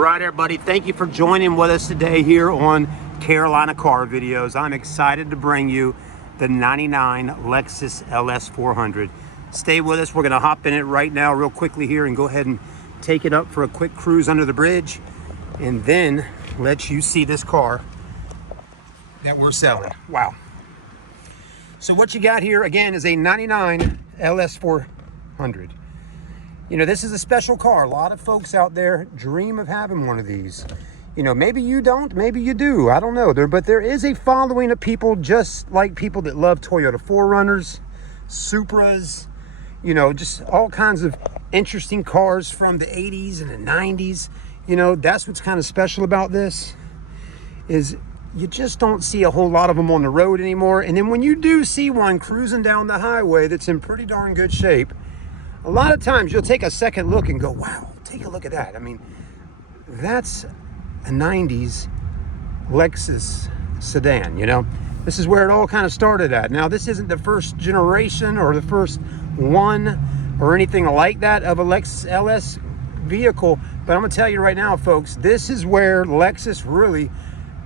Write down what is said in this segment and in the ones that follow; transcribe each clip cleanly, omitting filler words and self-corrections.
right, everybody, thank you for joining with us today here on Carolina Car Videos. I'm excited to bring you the 99 Lexus LS400. Stay with us. We're going to hop in it right now real quickly here and go ahead and take it up for a quick cruise under the bridge and then let you see this car that we're selling. Wow. So what you got here again is a 99 LS400. You know, this is a special car. A lot of folks out there dream of having one of these. You know, maybe you don't, maybe you do. I don't know. But there is a following of people just like people that love Toyota 4Runners, Supras, you know, just all kinds of interesting cars from the 80s and the 90s. You know, that's what's kind of special about this is you just don't see a whole lot of them on the road anymore. And then when you do see one cruising down the highway that's in pretty darn good shape, a lot of times you'll take a second look and go, wow, take a look at that. I mean, that's a 90s Lexus sedan, you know? This is where it all kind of started at. Now, this isn't the first generation or the first one or anything like that of a Lexus LS vehicle, but I'm gonna tell you right now, folks, this is where Lexus really,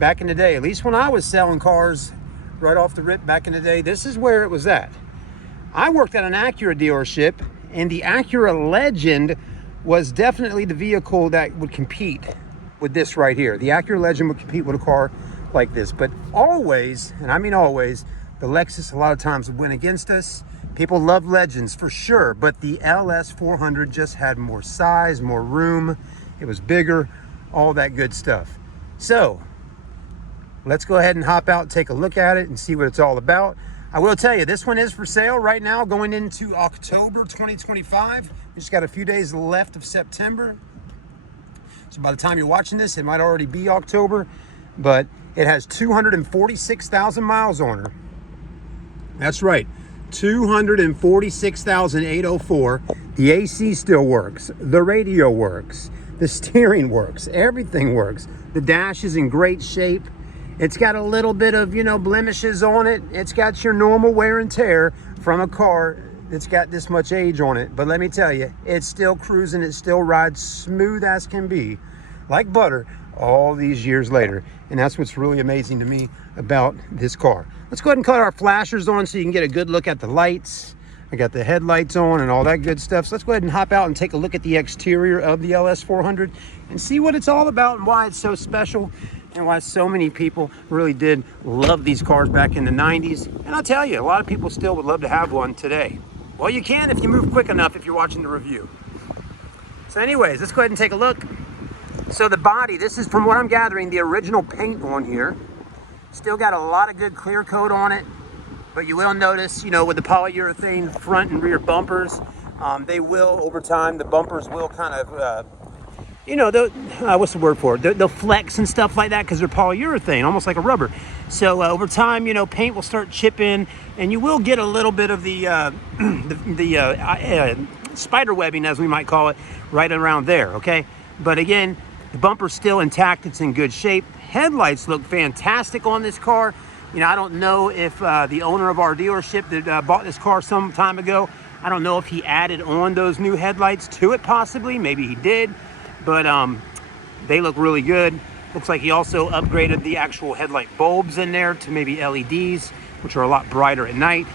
back in the day, at least when I was selling cars right off the rip back in the day, this is where it was at. I worked at an Acura dealership, and the Acura Legend was definitely the vehicle that would compete with this right here. The Acura Legend would compete with a car like this. But always, and I mean always, the Lexus a lot of times would win against us. People love Legends for sure, but the LS400 just had more size, more room. It was bigger, all that good stuff. So let's go ahead and hop out, take a look at it and see what it's all about. I will tell you, this one is for sale right now, going into October 2025. We just got a few days left of September. So by the time you're watching this, it might already be October, but it has 246,000 miles on her. That's right, 246,804. The AC still works, the radio works, the steering works, everything works. The dash is in great shape. It's got a little bit of, you know, blemishes on it. It's got your normal wear and tear from a car that's got this much age on it. But let me tell you, it's still cruising. It still rides smooth as can be, like butter, all these years later. And that's what's really amazing to me about this car. Let's go ahead and cut our flashers on so you can get a good look at the lights. I got the headlights on and all that good stuff. So let's go ahead and hop out and take a look at the exterior of the LS400 and see what it's all about and why it's so special and why so many people really did love these cars back in the 90s. And I'll tell you, a lot of people still would love to have one today. Well, you can if you move quick enough if you're watching the review. So anyways, let's go ahead and take a look. So the body, this is from what I'm gathering, the original paint on here. Still got a lot of good clear coat on it. But you will notice, you know, with the polyurethane front and rear bumpers, they will, over time, the bumpers will kind of, you know, what's the word for it? They'll flex and stuff like that because they're polyurethane, almost like a rubber. So over time, you know, paint will start chipping, and you will get a little bit of the spider webbing, as we might call it, right around there, okay? But again, the bumper's still intact. It's in good shape. Headlights look fantastic on this car. You know, I don't know if the owner of our dealership that bought this car some time ago, I don't know if he added on those new headlights to it possibly. Maybe he did, but they look really good. Looks like he also upgraded the actual headlight bulbs in there to maybe LEDs, which are a lot brighter at night.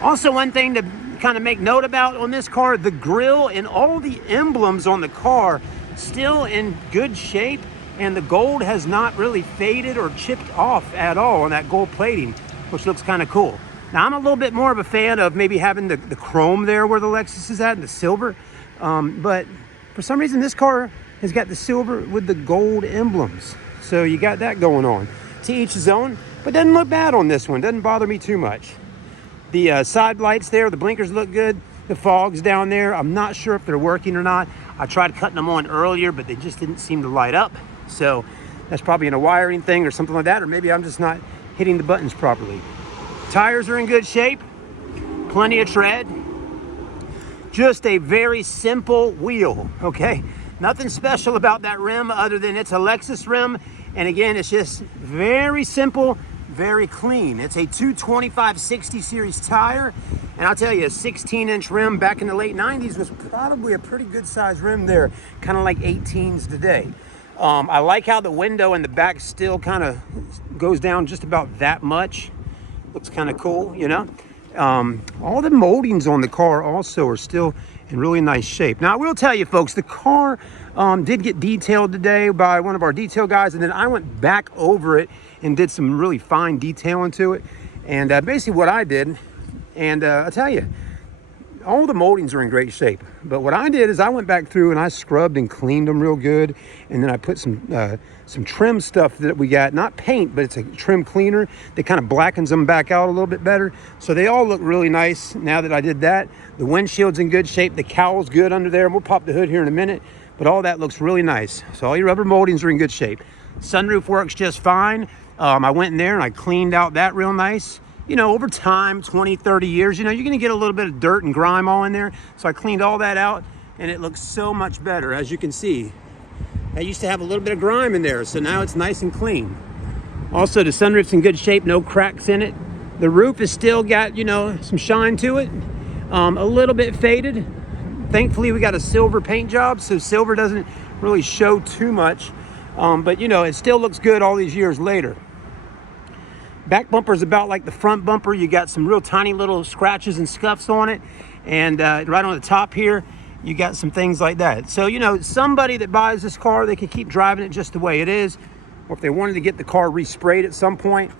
Also, one thing to kind of make note about on this car, the grille and all the emblems on the car still in good shape. And the gold has not really faded or chipped off at all on that gold plating, which looks kind of cool. Now, I'm a little bit more of a fan of maybe having the chrome there where the Lexus is at and the silver. But for some reason, this car has got the silver with the gold emblems. So you got that going on. To each his own, but doesn't look bad on this one. Doesn't bother me too much. The side lights there, the blinkers look good. The fog's down there. I'm not sure if they're working or not. I tried cutting them on earlier, but they just didn't seem to light up. So that's probably a wiring thing or something like that, or maybe I'm just not hitting the buttons properly. Tires are in good shape, plenty of tread. Just a very simple wheel, okay? Nothing special about that rim other than it's a Lexus rim. And again, it's just very simple, very clean. It's a 225/60 series tire. And I'll tell you, a 16-inch rim back in the late 90s was probably a pretty good size rim there, kind of like 18s today. I like how the window in the back still kind of goes down just about that much. Looks kind of cool, you know. All the moldings on the car also are still in really nice shape. Now, I will tell you, folks, the car did get detailed today by one of our detail guys, and then I went back over it and did some really fine detailing to it. And basically what I did, and I'll tell you, all the moldings are in great shape. But what I did is I went back through and I scrubbed and cleaned them real good. And then I put some trim stuff that we got, not paint, but it's a trim cleaner that kind of blackens them back out a little bit better. So they all look really nice now that I did that. The windshield's in good shape. The cowl's good under there. And we'll pop the hood here in a minute. But all that looks really nice. So all your rubber moldings are in good shape. Sunroof works just fine. I went in there and I cleaned out that real nice. You know, over time, 20, 30 years, you know, you're going to get a little bit of dirt and grime all in there. So I cleaned all that out and it looks so much better. As you can see, I used to have a little bit of grime in there. So now it's nice and clean. Also, the sunroof's in good shape, no cracks in it. The roof has still got, you know, some shine to it. A little bit faded. Thankfully, we got a silver paint job, so silver doesn't really show too much. But, you know, it still looks good all these years later. Back bumper is about like the front bumper. You got some real tiny little scratches and scuffs on it. And right on the top here, you got some things like that. So, you know, somebody that buys this car, they can keep driving it just the way it is. Or if they wanted to get the car resprayed at some point,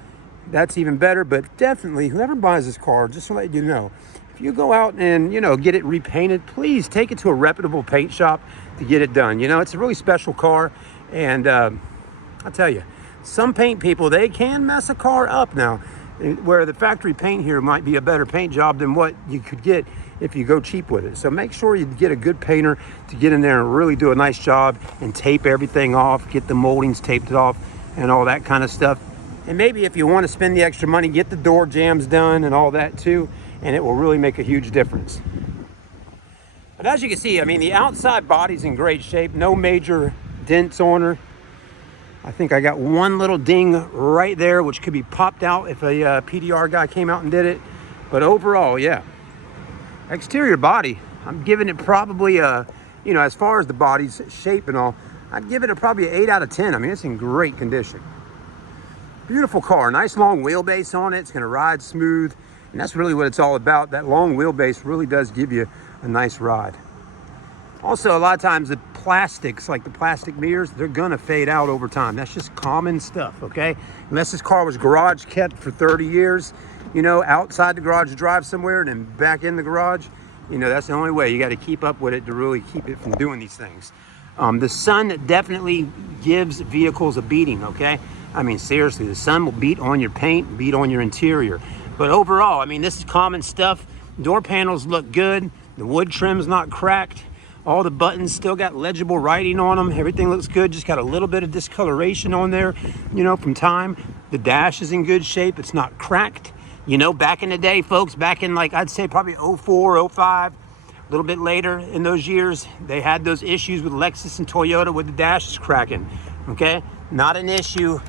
that's even better. But definitely, whoever buys this car, just to let you know, if you go out and, you know, get it repainted, please take it to a reputable paint shop to get it done. You know, it's a really special car. And I'll tell you, some paint people, they can mess a car up now, where the factory paint here might be a better paint job than what you could get if you go cheap with it. So make sure you get a good painter to get in there and really do a nice job and tape everything off, get the moldings taped off and all that kind of stuff. And maybe if you want to spend the extra money, get the door jambs done and all that too, and it will really make a huge difference. But as you can see, I mean, the outside body's in great shape, no major dents on her. I think I got one little ding right there, which could be popped out if a PDR guy came out and did it. But overall, yeah. Exterior body, I'm giving it probably a, you know, as far as the body's shape and all, I'd give it probably an 8 out of 10. I mean, it's in great condition. Beautiful car, nice long wheelbase on it. It's gonna ride smooth. And that's really what it's all about. That long wheelbase really does give you a nice ride. Also, a lot of times the plastics, like the plastic mirrors, they're gonna fade out over time. That's just common stuff, okay? Unless this car was garage kept for 30 years, you know, outside the garage to drive somewhere and then back in the garage, you know, that's the only way. You gotta keep up with it to really keep it from doing these things. The sun definitely gives vehicles a beating, okay? I mean, seriously, the sun will beat on your paint, beat on your interior. But overall, I mean, this is common stuff. Door panels look good. The wood trim's not cracked. All the buttons still got legible writing on them. Everything looks good. Just got a little bit of discoloration on there, you know, from time. The dash is in good shape. It's not cracked. You know, back in the day, folks, back in like, I'd say probably 04, 05, a little bit later in those years, they had those issues with Lexus and Toyota with the dashes cracking, okay? Not an issue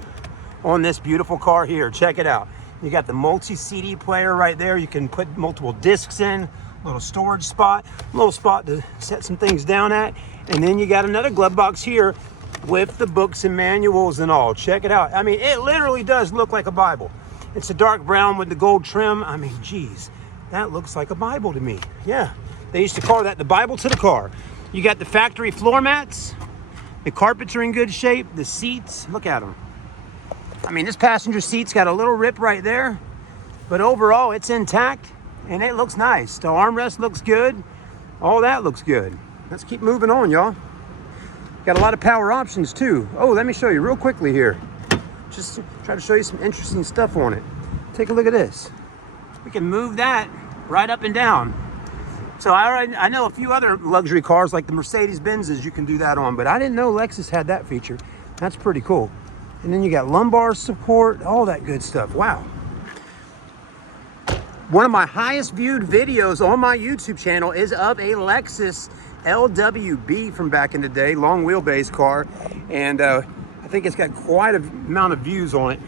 on this beautiful car here. Check it out. You got the multi-CD player right there. You can put multiple discs in. Little storage spot, little spot to set some things down at. And then you got another glove box here with the books and manuals and all. Check it out. I mean, it literally does look like a Bible. It's a dark brown with the gold trim. I mean, geez, that looks like a Bible to me. Yeah, they used to call that the Bible to the car. You got the factory floor mats. The carpets are in good shape. The seats, look at them. I mean, this passenger seat's got a little rip right there, but overall it's intact. And it looks nice. The armrest looks good. All that looks good. Let's keep moving on, y'all. Got a lot of power options too. Oh, let me show you real quickly here. Just to try to show you some interesting stuff on it. Take a look at this. We can move that right up and down. So I know a few other luxury cars like the Mercedes-Benzes you can do that on, but I didn't know Lexus had that feature. That's pretty cool. And then you got lumbar support, all that good stuff. Wow. One of my highest viewed videos on my YouTube channel is of a Lexus LWB from back in the day, long wheelbase car. And I think it's got quite a amount of views on it.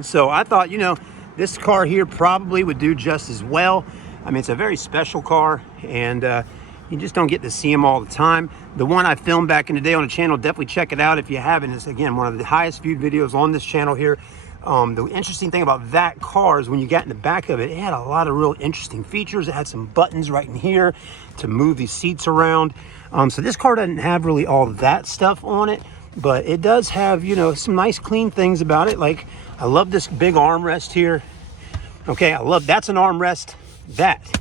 So I thought, you know, this car here probably would do just as well. I mean, it's a very special car. And, You just don't get to see them all the time. The one I filmed back in the day on the channel, definitely check it out if you haven't. It's, again, one of the highest viewed videos on this channel here. The interesting thing about that car is when you got in the back of it, it had a lot of real interesting features. It had some buttons right in here to move these seats around. So this car doesn't have really all that stuff on it, but it does have, you know, some nice clean things about it. Like, I love this big armrest here. Okay, I love, that's an armrest that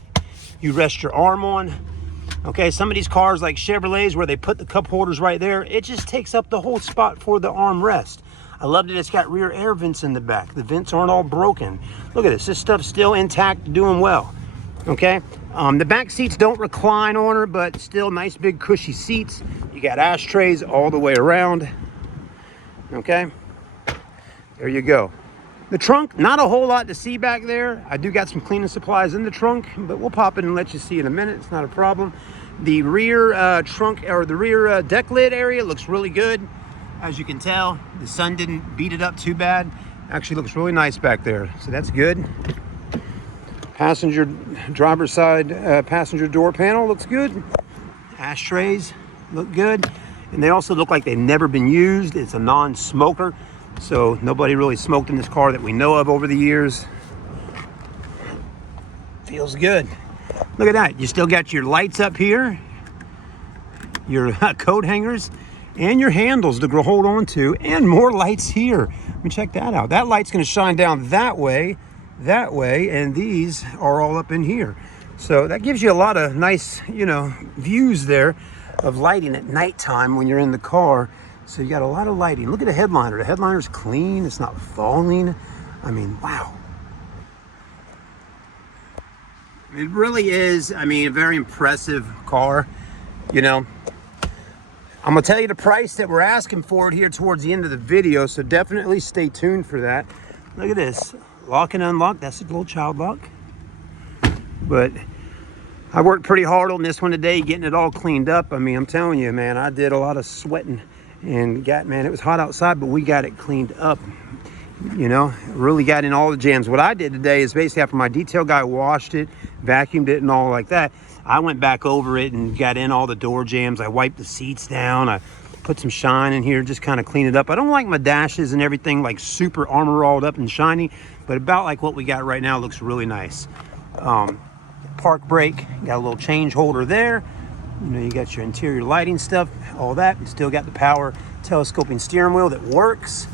you rest your arm on. Okay, some of these cars like Chevrolets where they put the cup holders right there, it just takes up the whole spot for the armrest. I love that it's got rear air vents in the back. The vents aren't all broken. Look at this stuff's still intact, doing well. Okay, the back seats don't recline on her, but still nice big cushy seats. You got ashtrays all the way around. Okay, there you go. The trunk, not a whole lot to see back there. I do got some cleaning supplies in the trunk, but we'll pop it and let you see in a minute. It's not a problem. The rear trunk, or the rear deck lid area looks really good. As you can tell, the sun didn't beat it up too bad. Actually looks really nice back there, so that's good. Passenger, driver's side passenger door panel looks good. Ashtrays look good. And they also look like they've never been used. It's a non-smoker. So nobody really smoked in this car that we know of over the years. Feels good. Look at that. You still got your lights up here, your coat hangers, and your handles to hold on to, and more lights here. Let me check that out. That light's going to shine down that way, and these are all up in here. So that gives you a lot of nice, you know, views there of lighting at nighttime when you're in the car. So you got a lot of lighting. Look at the headliner. The headliner's clean. It's not falling. I mean, wow. It really is, I mean, a very impressive car. You know, I'm going to tell you the price that we're asking for it here towards the end of the video, so definitely stay tuned for that. Look at this. Lock and unlock. That's a little child lock. But I worked pretty hard on this one today, getting it all cleaned up. I mean, I'm telling you, man, I did a lot of sweating. And man, it was hot outside, but we got it cleaned up. You know, really got in all the jams. What I did today is basically after my detail guy washed it, vacuumed it and all like that, I went back over it and got in all the door jams. I wiped the seats down. I put some shine in here, just kind of clean it up. I don't like my dashes and everything like super armor-alled up and shiny, but about like what we got right now looks really nice. Park brake, got a little change holder there. You know, you got your interior lighting stuff, all that. You still got the power telescoping steering wheel that works.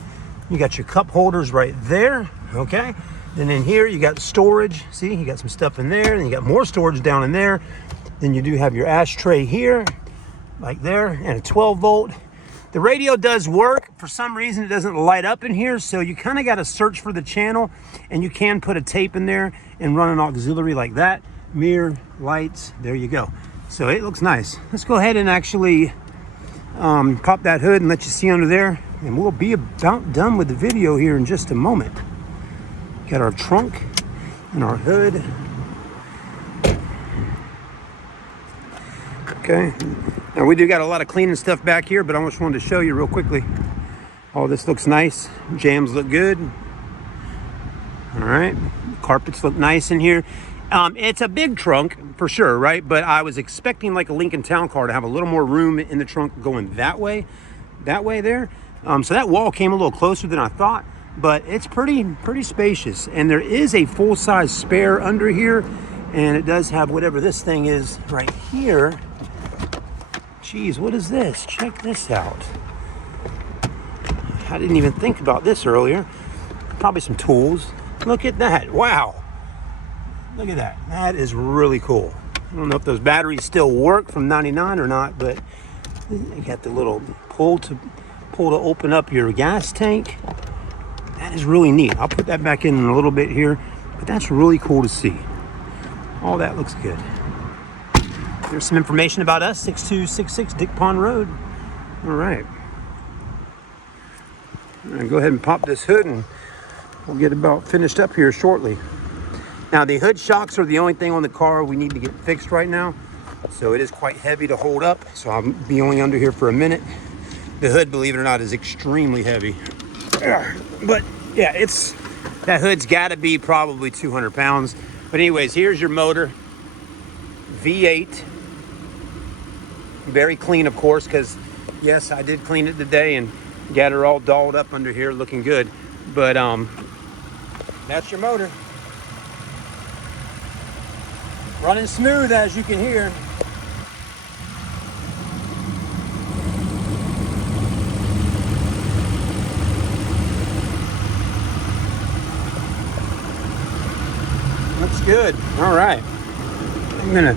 You got your cup holders right there, okay? And in here, you got storage. See, you got some stuff in there, and you got more storage down in there. Then you do have your ashtray here, like there, and a 12 volt. The radio does work. For some reason, it doesn't light up in here, so you kind of got to search for the channel, and you can put a tape in there and run an auxiliary like that. Mirror, lights, there you go. So it looks nice. Let's go ahead and actually pop that hood and let you see under there. And we'll be about done with the video here in just a moment. Got our trunk and our hood. Okay. Now we do got a lot of cleaning stuff back here, but I just wanted to show you real quickly. All this looks nice. Jams look good. All right. Carpets look nice in here. It's a big trunk for sure, right? But I was expecting like a Lincoln Town car to have a little more room in the trunk going that way there. So that wall came a little closer than I thought, but it's pretty spacious. And there is a full-size spare under here, and it does have whatever this thing is right here. Geez, what is this? Check this out. I didn't even think about this earlier. Probably some tools. Look at that. Wow. Look at that. That is really cool. I don't know if those batteries still work from 99 or not, but you got the little pull to open up your gas tank. That is really neat. I'll put that back in a little bit here, but that's really cool to see. All that looks good. There's some information about us, 6266 Dick Pond Road. All right. I'm gonna go ahead and pop this hood and we'll get about finished up here shortly. Now the hood shocks are the only thing on the car we need to get fixed right now. So it is quite heavy to hold up. So I'll be only under here for a minute. The hood, believe it or not, is extremely heavy. But yeah, that hood's gotta be probably 200 pounds. But anyways, here's your motor. V8, Very clean, of course, because yes, I did clean it today and got her all dolled up under here, looking good. But that's your motor. Running smooth, as you can hear. Looks good. All right. I'm gonna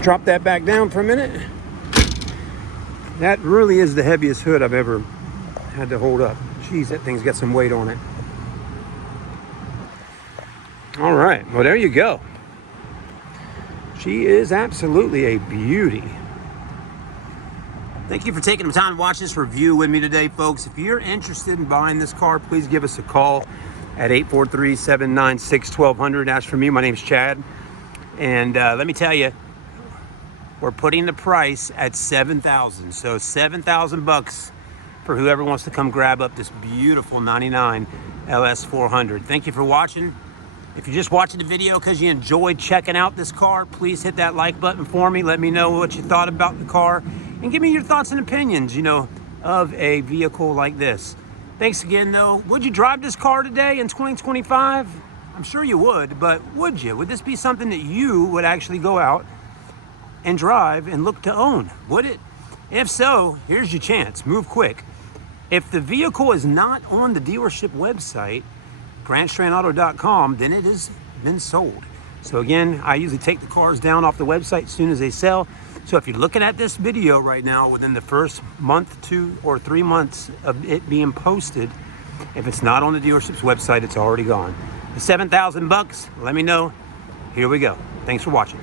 drop that back down for a minute. That really is the heaviest hood I've ever had to hold up. Jeez, that thing's got some weight on it. All right, well, there you go. She is absolutely a beauty. Thank you for taking the time to watch this review with me today, folks. If you're interested in buying this car, please give us a call at 843-796-1200. As for me, my name's Chad. And let me tell you, we're putting the price at $7,000. So $7,000 for whoever wants to come grab up this beautiful 99 LS400. Thank you for watching. If you're just watching the video because you enjoyed checking out this car, please hit that like button for me. Let me know what you thought about the car and give me your thoughts and opinions, you know, of a vehicle like this. Thanks again, though. Would you drive this car today in 2025? I'm sure you would, but would you? Would this be something that you would actually go out and drive and look to own? Would it? If so, here's your chance. Move quick. If the vehicle is not on the dealership website, GrandStrandAuto.com, then it has been sold. So again, I usually take the cars down off the website as soon as they sell. So if you're looking at this video right now, within the first month, 2 or 3 months of it being posted, if it's not on the dealership's website, it's already gone. The $7,000, let me know. Here we go. Thanks for watching.